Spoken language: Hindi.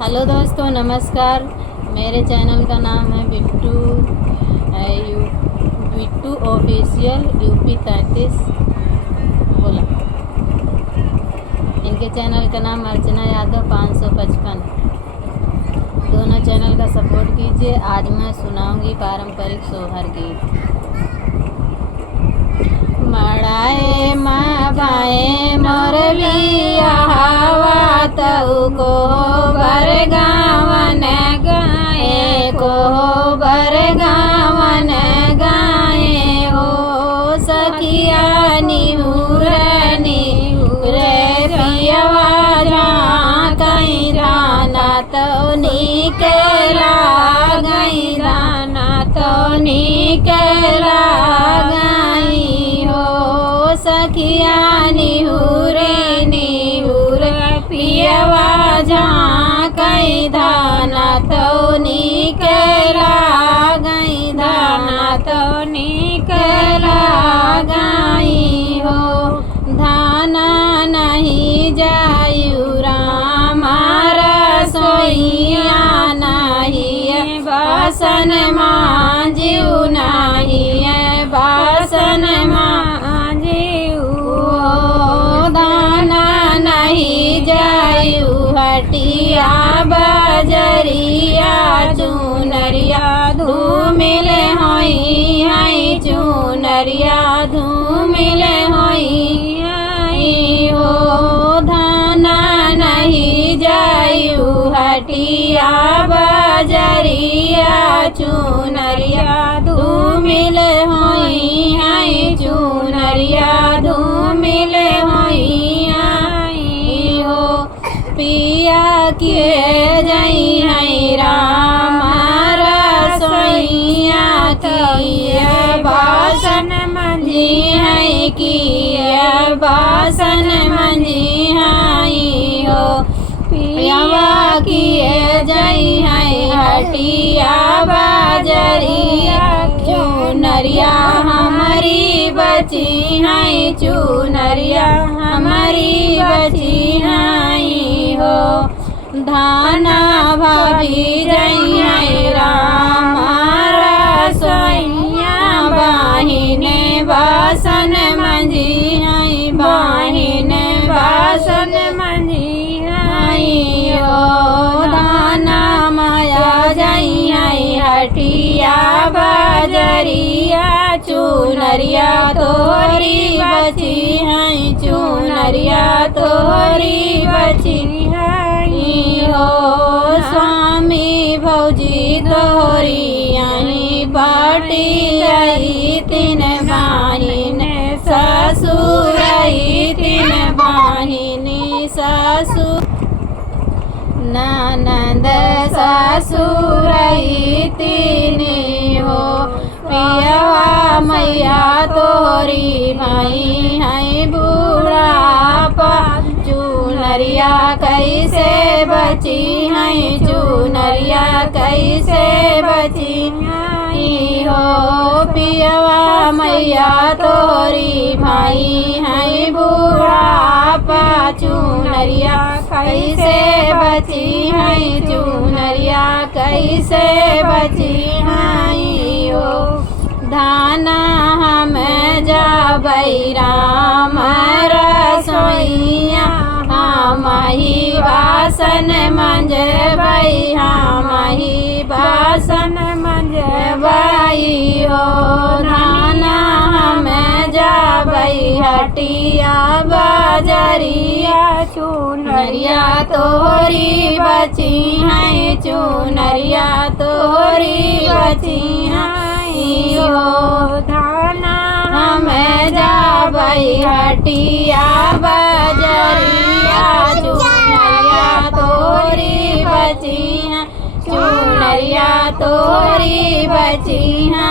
हेलो दोस्तों, नमस्कार। मेरे चैनल का नाम है बिट्टू ऑफिशियल यूपी 33। बोला इनके चैनल का नाम अर्चना यादव 555। दोनों चैनल का सपोर्ट कीजिए। आज मैं सुनाऊंगी पारंपरिक सोहर गीत। मड़ाए माँ बाए मोर बिया हवा तऊ को बर गावन गाए को बर गावन गाए हो सखिया निहुर पियवा जा कहीं राना तो निकला गई राना तो निकला सखिया निहुरे निहुर पियवा जा कई धाना तो निकला गई धाना तो निकला गई हो धाना नहीं जायु रामारा सोइया नहीं बासन मांजियु नहीं बासन हटिया बजरिया चुनरिया धूमिल होई आई चुनरिया धूमिल होई आई हो धाना नहीं जायु हटिया बजरिया चुनरिया धूमिल होई आई चुनरिया धूमिल होई पिया के जई है राम रसोइया किए बासन मंजी है किए बासन मंजी है हो पियावा किए जई है हटिया बाजरिया चुनरिया हमारी बची है चुनरिया हमारी बची है हो धाना भाभी जई है राम रसोइया बाहिने बासन मंजी है बाहिने बासन मंजी है हो धाना माया जई है हटिया बाजरिया चुनरिया तोरी बची है चुनरिया तोरी बची हो स्वामी भौजी तोरी आई बाटी आई तीन बाहिन ससुर आई तीन बाहिनी ससुर ननद ससुर आई तीन हो पियवा मैया तोरी भाई है बुढ़ापा चुनरिया कैसे बची है चुनरिया कैसे बची हो पियवा मैया तोरी भाई है बुढ़ापा चुनरिया कैसे बची है चुनरिया कैसे बची है हो धाना हम जाबै राम रसोइया हम ही बासन मंजबै हम ही बासन मंजबै हो धाना हम जाबै हटिया बाजरिया चुनरिया तोरी बची है चुनरिया तोरी बची है हो धाना हम जाबै हटिया बजरिया चुनरिया तोरी बची है चुनरिया तोरी बची है।